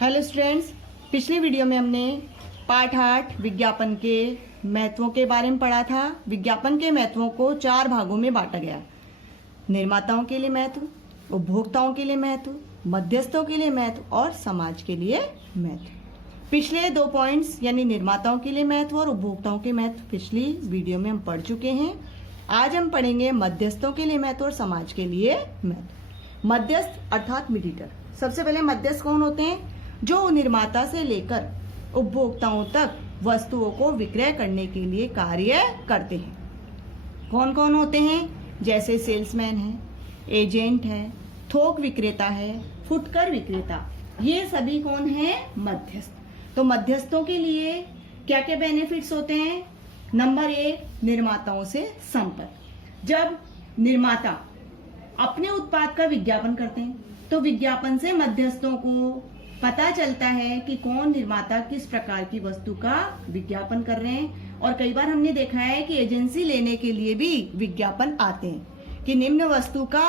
Hello students, पिछले video में हमने पाठ 8 विज्ञापन के महत्वों के बारे में पढ़ा था। विज्ञापन के महत्वों को 4 भागों में बांटा गया। निर्माताओं के लिए महत्व, उपभोक्ताओं के लिए महत्व, मध्यस्थों के लिए महत्व और समाज के लिए महत्व। पिछले 2 पॉइंट्स यानी निर्माताओं के लिए महत्व और उपभोक्ताओं के महत्व पिछली वीडियो में हम पढ़ चुके हैं। आज हम पढ़ेंगे मध्यस्थों के लिए महत्व और समाज के लिए महत्व। मध्यस्थ अर्थात मीडिएटर। सबसे पहले मध्यस्थ कौन होते हैं? जो निर्माता से लेकर उपभोक्ताओं तक वस्तुओं को विक्रय करने के लिए कार्य करते हैं। कौन कौन होते हैं? जैसे सेल्समैन है, एजेंट है, थोक विक्रेता है, फुटकर विक्रेता। ये सभी कौन है? मध्यस्थ। तो मध्यस्थों के लिए क्या क्या बेनिफिट्स होते हैं? नंबर 1, निर्माताओं से संपर्क। जब निर्माता अपने उत्पाद का विज्ञापन करते हैं तो विज्ञापन से मध्यस्थों को पता चलता है कि कौन निर्माता किस प्रकार की वस्तु का विज्ञापन कर रहे हैं। और कई बार हमने देखा है कि एजेंसी लेने के लिए भी विज्ञापन आते हैं कि निम्न वस्तु का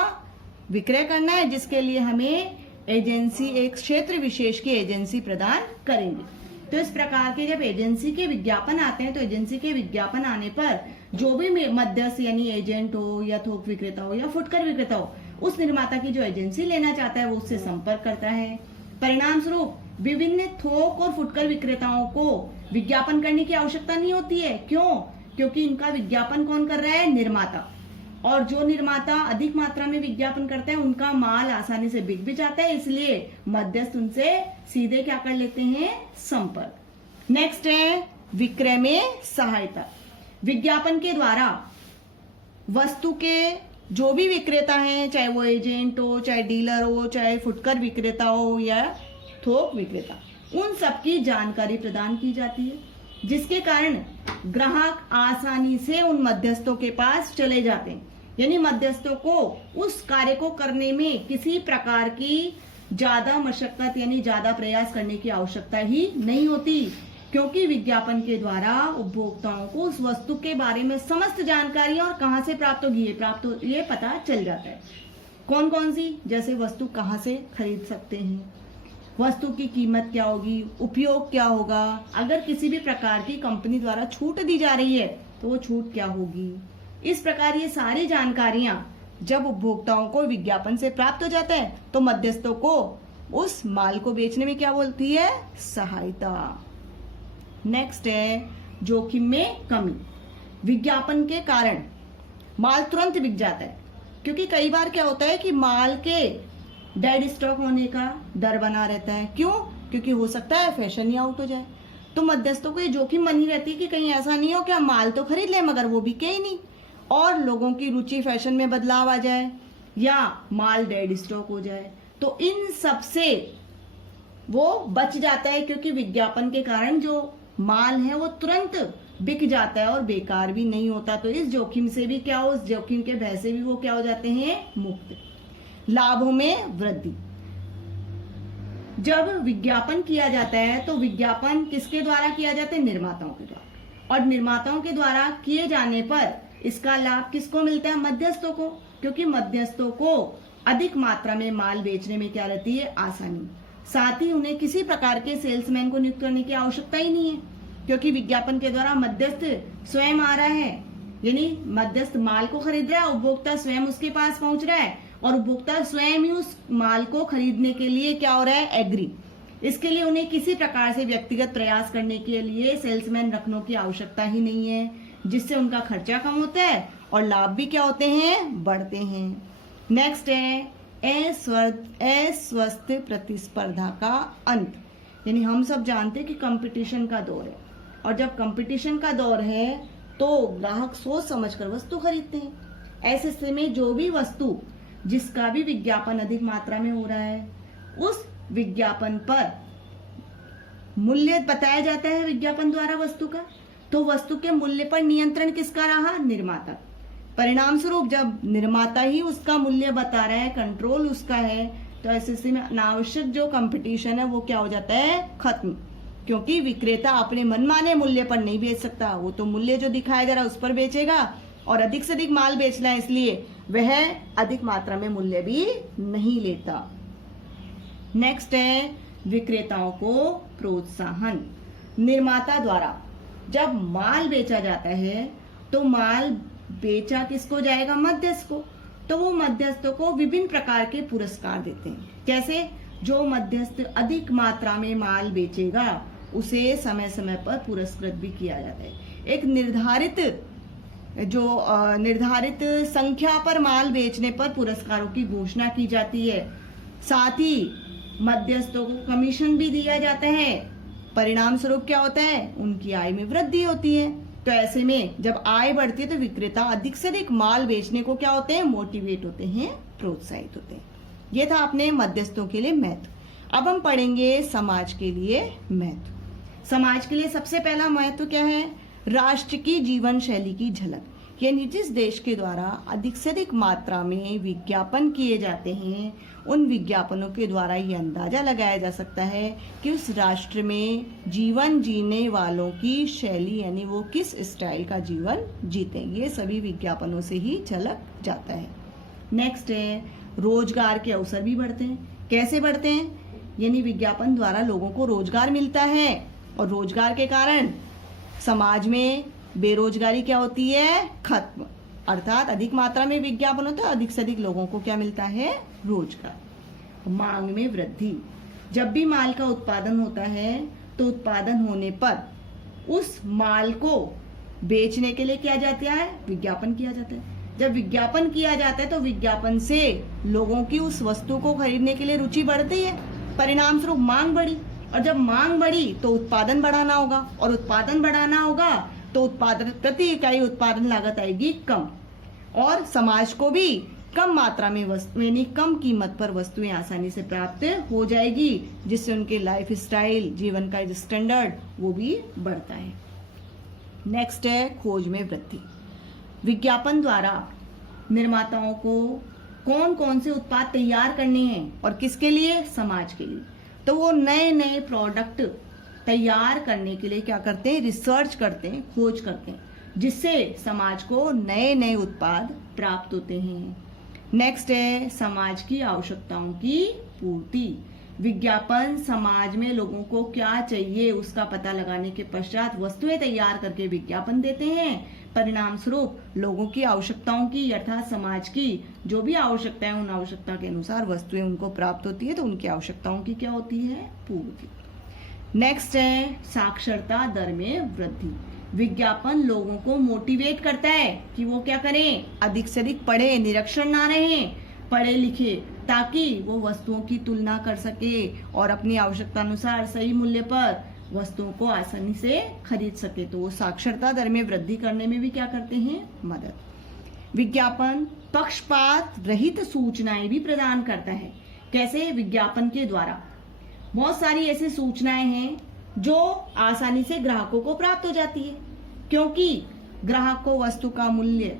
विक्रय करना है, जिसके लिए हमें एजेंसी एक क्षेत्र विशेष की एजेंसी प्रदान करेंगे। तो इस प्रकार के जब एजेंसी के विज्ञापन आते हैं तो एजेंसी के विज्ञापन आने पर जो भी मध्यस्थ यानी एजेंट हो या थोक विक्रेता हो या फुटकर विक्रेता हो, उस निर्माता की जो एजेंसी लेना चाहता है वो उससे संपर्क करता है। परिणाम स्वरूप विभिन्न थोक और फुटकर विक्रेताओं को विज्ञापन करने की आवश्यकता नहीं होती है। क्यों? क्योंकि इनका विज्ञापन कौन कर रहा है? निर्माता। और जो निर्माता अधिक मात्रा में विज्ञापन करते हैं उनका माल आसानी से बिक भी जाता है, इसलिए मध्यस्थ उनसे सीधे क्या कर लेते हैं? संपर्क। नेक्स्ट है विक्रय में सहायता। विज्ञापन के द्वारा वस्तु के जो भी विक्रेता हैं, चाहे वो एजेंट हो, चाहे डीलर हो, चाहे फुटकर विक्रेता हो या थोक विक्रेता, उन सबकी जानकारी प्रदान की जाती है, जिसके कारण ग्राहक आसानी से उन मध्यस्थों के पास चले जाते हैं। यानी मध्यस्थों को उस कार्य को करने में किसी प्रकार की ज्यादा मशक्कत यानी ज्यादा प्रयास करने की आवश्यकता ही नहीं होती, क्योंकि विज्ञापन के द्वारा उपभोक्ताओं को उस वस्तु के बारे में समस्त जानकारी और कहां से प्राप्त होगी ये पता चल जाता है। कौन कौन सी? जैसे वस्तु कहां से खरीद सकते हैं, वस्तु की कीमत क्या होगी, उपयोग क्या होगा, अगर किसी भी प्रकार की कंपनी द्वारा छूट दी जा रही है तो वो छूट क्या होगी। इस प्रकार ये सारी जानकारियां जब उपभोक्ताओं को विज्ञापन से प्राप्त हो जाता है तो मध्यस्थों को उस माल को बेचने में क्या बोलती है? सहायता। नेक्स्ट है जोखिम में कमी। विज्ञापन के कारण माल तुरंत बिक जाता है, क्योंकि कई बार क्या होता है कि माल के डेड स्टॉक होने का डर बना रहता है। क्यों? क्योंकि हो सकता है फैशन ही आउट हो जाए। तो मध्यस्थों को ये जोखिम बनी रहती है कि कहीं ऐसा नहीं हो कि हम माल तो खरीद लें मगर वो बिके ही नहीं, और लोगों की रुचि फैशन में बदलाव आ जाए या माल डेड स्टॉक हो जाए। तो इन सब से वो बच जाता है, क्योंकि विज्ञापन के कारण जो माल है वो तुरंत बिक जाता है और बेकार भी नहीं होता। तो इस जोखिम से भी क्या हो, उस जोखिम के भय से भी वो क्या हो जाते हैं? मुक्त। लाभों में वृद्धि। जब विज्ञापन किया जाता है तो विज्ञापन किसके द्वारा किया जाता है? निर्माताओं के द्वारा। और निर्माताओं के द्वारा किए जाने पर इसका लाभ किसको मिलता है? मध्यस्थों को, क्योंकि मध्यस्थों को अधिक मात्रा में माल बेचने में क्या रहती है? आसानी। साथ ही उन्हें किसी प्रकार के सेल्समैन को नियुक्त करने की आवश्यकता ही नहीं है, क्योंकि विज्ञापन के द्वारा मध्यस्थ स्वयं आ रहा है, यानी मध्यस्थ माल को खरीद रहा है, उपभोक्ता स्वयं उसके पास पहुंच रहा है और उपभोक्ता स्वयं ही उस माल को खरीदने के लिए क्या हो रहा है? एग्री। इसके लिए उन्हें किसी प्रकार से व्यक्तिगत प्रयास करने के लिए सेल्समैन रखने की आवश्यकता ही नहीं है, जिससे उनका खर्चा कम होता है और लाभ भी क्या होते हैं? बढ़ते हैं। नेक्स्ट है अस्वस्थ प्रतिस्पर्धा का अंत। यानी हम सब जानते हैं कि कंपटीशन का दौर है, और जब कंपटीशन का दौर है तो ग्राहक सोच समझकर वस्तु खरीदते हैं। ऐसे स्थिति में जो भी वस्तु जिसका भी विज्ञापन अधिक मात्रा में हो रहा है, उस विज्ञापन पर मूल्य बताया जाता है विज्ञापन द्वारा वस्तु का, तो वस्तु के मूल्य पर नियंत्रण किसका रहा? निर्माता। परिणाम स्वरूप जब निर्माता ही उसका मूल्य बता रहा है, कंट्रोल उसका है, तो ऐसे स्थिति में अनावश्यक जो कंपटीशन है वो क्या हो जाता है? खत्म। क्योंकि विक्रेता अपने मनमाने मूल्य पर नहीं बेच सकता, वो तो मूल्य जो दिखाया जा रहा है उस पर बेचेगा, और अधिक से अधिक माल बेचना है इसलिए वह अधिक मात्रा में मूल्य भी नहीं लेता। नेक्स्ट है विक्रेताओं को प्रोत्साहन। निर्माता द्वारा जब माल बेचा जाता है तो माल बेचा किसको जाएगा? मध्यस्थ को। तो वो मध्यस्थों को विभिन्न प्रकार के पुरस्कार देते हैं। कैसे? जो मध्यस्थ अधिक मात्रा में माल बेचेगा उसे समय समय पर पुरस्कृत भी किया जाता है। एक निर्धारित संख्या पर माल बेचने पर पुरस्कारों की घोषणा की जाती है। साथ ही मध्यस्थों को कमीशन भी दिया जाता है। परिणाम स्वरूप क्या होता है? उनकी आय में वृद्धि होती है। तो ऐसे में जब आय बढ़ती है तो विक्रेता अधिक से अधिक माल बेचने को क्या होते हैं? मोटिवेट होते हैं, प्रोत्साहित होते हैं। ये था अपने मध्यस्थों के लिए महत्व। अब हम पढ़ेंगे समाज के लिए महत्व। समाज के लिए सबसे पहला महत्व क्या है? राष्ट्र की जीवन शैली की झलक। यानी जिस देश के द्वारा अधिक से अधिक मात्रा में विज्ञापन किए जाते हैं, उन विज्ञापनों के द्वारा ये अंदाजा लगाया जा सकता है कि उस राष्ट्र में जीवन जीने वालों की शैली, यानी वो किस स्टाइल का जीवन जीते हैं, ये सभी विज्ञापनों से ही झलक जाता है। नेक्स्ट है रोजगार के अवसर भी बढ़ते हैं। कैसे बढ़ते हैं? यानी विज्ञापन द्वारा लोगों को रोजगार मिलता है और रोजगार के कारण समाज में बेरोजगारी क्या होती है? खत्म। अर्थात अधिक मात्रा में विज्ञापन होता है, अधिक से अधिक लोगों को क्या मिलता है? रोजगार। मांग में वृद्धि। जब भी माल का उत्पादन होता है तो उत्पादन होने पर उस माल को बेचने के लिए क्या जाता है? विज्ञापन किया जाता है। जब विज्ञापन किया जाता है तो विज्ञापन से लोगों की उस वस्तु को खरीदने के लिए रुचि बढ़ती है। परिणाम स्वरूप मांग बढ़ी, और जब मांग बढ़ी तो उत्पादन बढ़ाना होगा, और उत्पादन बढ़ाना होगा तो प्रति इकाई उत्पादन लागत आएगी कम, और समाज को भी कम मात्रा में वस्तु, यानी कम कीमत पर वस्तुएं आसानी से प्राप्त हो जाएगी, जिससे उनके लाइफ स्टाइल, जीवन का स्टैंडर्ड वो भी बढ़ता है। नेक्स्ट है खोज में वृद्धि। विज्ञापन द्वारा निर्माताओं को कौन कौन से उत्पाद तैयार करने हैं और किसके लिए? समाज के लिए। तो वो नए नए प्रोडक्ट तैयार करने के लिए क्या करते हैं? रिसर्च करते हैं, खोज करते हैं, जिससे समाज को नए नए उत्पाद प्राप्त होते हैं। नेक्स्ट है समाज की आवश्यकताओं की पूर्ति। विज्ञापन समाज में लोगों को क्या चाहिए उसका पता लगाने के पश्चात वस्तुएं तैयार करके विज्ञापन देते हैं। परिणाम स्वरूप लोगों की आवश्यकताओं की, अर्थात समाज की जो भी आवश्यकता है, उन आवश्यकता के अनुसार वस्तुएं उनको प्राप्त होती है, तो उनकी आवश्यकताओं की क्या होती है? पूर्ति। नेक्स्ट है साक्षरता दर में वृद्धि। विज्ञापन लोगों को मोटिवेट करता है कि वो क्या करें? अधिक से अधिक पढ़े, निरक्षर ना रहें, पढ़े लिखे, ताकि वो वस्तुओं की तुलना कर सके और अपनी आवश्यकता अनुसार सही मूल्य पर वस्तुओं को आसानी से खरीद सके। तो वो साक्षरता दर में वृद्धि करने में भी क्या करते हैं? मदद। विज्ञापन पक्षपात रहित सूचनाएं भी प्रदान करता है। कैसे? विज्ञापन के द्वारा बहुत सारी ऐसी सूचनाएं हैं जो आसानी से ग्राहकों को प्राप्त हो जाती है, क्योंकि ग्राहक को वस्तु का मूल्य,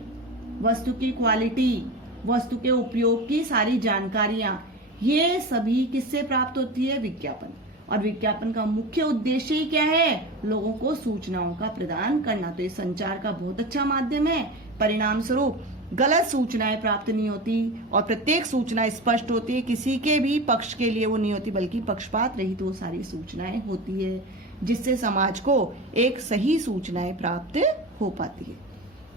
वस्तु की क्वालिटी, वस्तु के उपयोग की सारी जानकारियां, ये सभी किससे प्राप्त होती है? विज्ञापन। और विज्ञापन का मुख्य उद्देश्य ही क्या है? लोगों को सूचनाओं का प्रदान करना। तो ये संचार का बहुत अच्छा माध्यम है। परिणाम स्वरूप गलत सूचनाएं प्राप्त नहीं होती और प्रत्येक सूचना स्पष्ट होती है, किसी के भी पक्ष के लिए वो नहीं होती, बल्कि पक्षपात रहित वो सारी सूचनाएं होती है, जिससे समाज को एक सही सूचनाएं प्राप्त हो पाती है।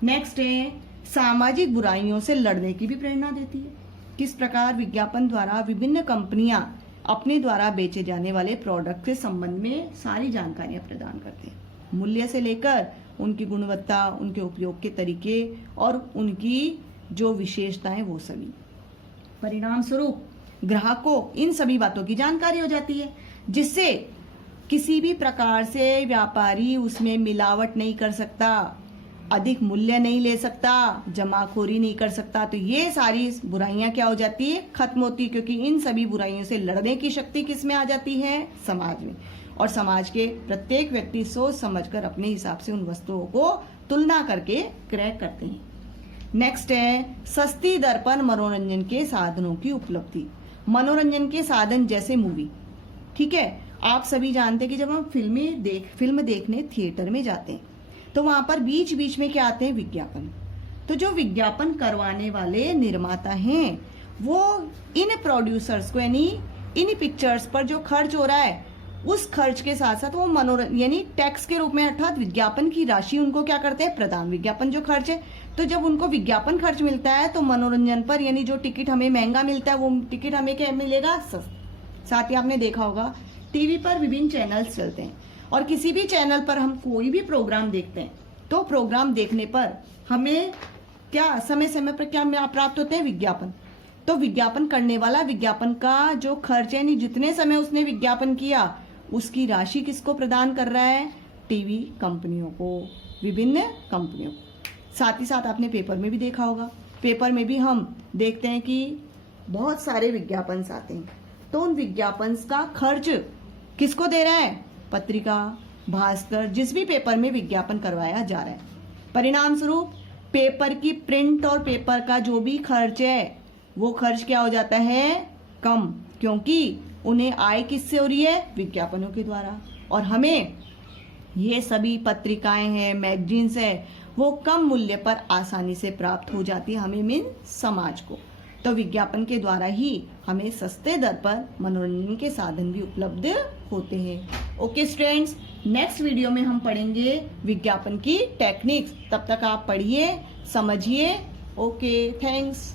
नेक्स्ट है सामाजिक बुराइयों से लड़ने की भी प्रेरणा देती है। किस प्रकार? विज्ञापन द्वारा विभिन्न कंपनियां अपने द्वारा बेचे जाने वाले प्रोडक्ट के संबंध में सारी जानकारियां प्रदान करते हैं, मूल्य से लेकर उनकी गुणवत्ता, उनके उपयोग के तरीके और उनकी जो विशेषताएं वो सभी। परिणाम स्वरूप ग्राहक को इन सभी बातों की जानकारी हो जाती है, जिससे किसी भी प्रकार से व्यापारी उसमें मिलावट नहीं कर सकता, अधिक मूल्य नहीं ले सकता, जमाखोरी नहीं कर सकता। तो ये सारी बुराइयां क्या हो जाती है? खत्म होती है, क्योंकि इन सभी बुराइयों से लड़ने की शक्ति किस में आ जाती है? समाज में। और समाज के प्रत्येक व्यक्ति सोच समझकर अपने हिसाब से उन वस्तुओं को तुलना करके क्रय करते हैं। नेक्स्ट है सस्ती दर पर मनोरंजन के साधनों की उपलब्धि। मनोरंजन के साधन जैसे मूवी, ठीक है, आप सभी जानते हैं कि जब हम फिल्म देखने थिएटर में जाते हैं तो वहां पर बीच बीच में क्या आते हैं? विज्ञापन। तो जो विज्ञापन करवाने वाले निर्माता हैं वो इन प्रोड्यूसर्स को, यानी इन पिक्चर्स पर जो खर्च हो रहा है उस खर्च के साथ साथ वो मनोरंजन यानी टैक्स के रूप में अर्थात विज्ञापन की राशि उनको क्या करते हैं प्रदान। विज्ञापन जो खर्च है, तो जब उनको विज्ञापन खर्च मिलता है तो मनोरंजन पर यानी जो टिकट हमें महंगा मिलता है वो टिकट हमें क्या मिलेगा सस्ता। साथ ही आपने देखा होगा टीवी पर विभिन्न चैनल्स चलते हैं और किसी भी चैनल पर हम कोई भी प्रोग्राम देखते हैं तो प्रोग्राम देखने पर हमें क्या समय समय पर क्या प्राप्त होते हैं विज्ञापन। तो विज्ञापन करने वाला विज्ञापन का जो खर्च है यानी जितने समय उसने विज्ञापन किया उसकी राशि किसको प्रदान कर रहा है, टीवी कंपनियों को, विभिन्न कंपनियों को। साथ ही साथ आपने पेपर में भी देखा होगा, पेपर में भी हम देखते हैं कि बहुत सारे विज्ञापन आते हैं तो उन विज्ञापन का खर्च किसको दे रहा है, पत्रिका, भास्कर, जिस भी पेपर में विज्ञापन करवाया जा रहा है। परिणाम स्वरूप पेपर की प्रिंट और पेपर का जो भी खर्च है वो खर्च क्या हो जाता है, कम, क्योंकि उन्हें आय किससे हो रही है, विज्ञापनों के द्वारा। और हमें ये सभी पत्रिकाएं हैं, मैगजीन्स है, वो कम मूल्य पर आसानी से प्राप्त हो जाती है हमें मीन समाज को। तो विज्ञापन के द्वारा ही हमें सस्ते दर पर मनोरंजन के साधन भी उपलब्ध होते हैं। ओके स्टूडेंट्स, नेक्स्ट वीडियो में हम पढ़ेंगे विज्ञापन की टेक्निक्स। तब तक आप पढ़िए, समझिए। Okay, thanks.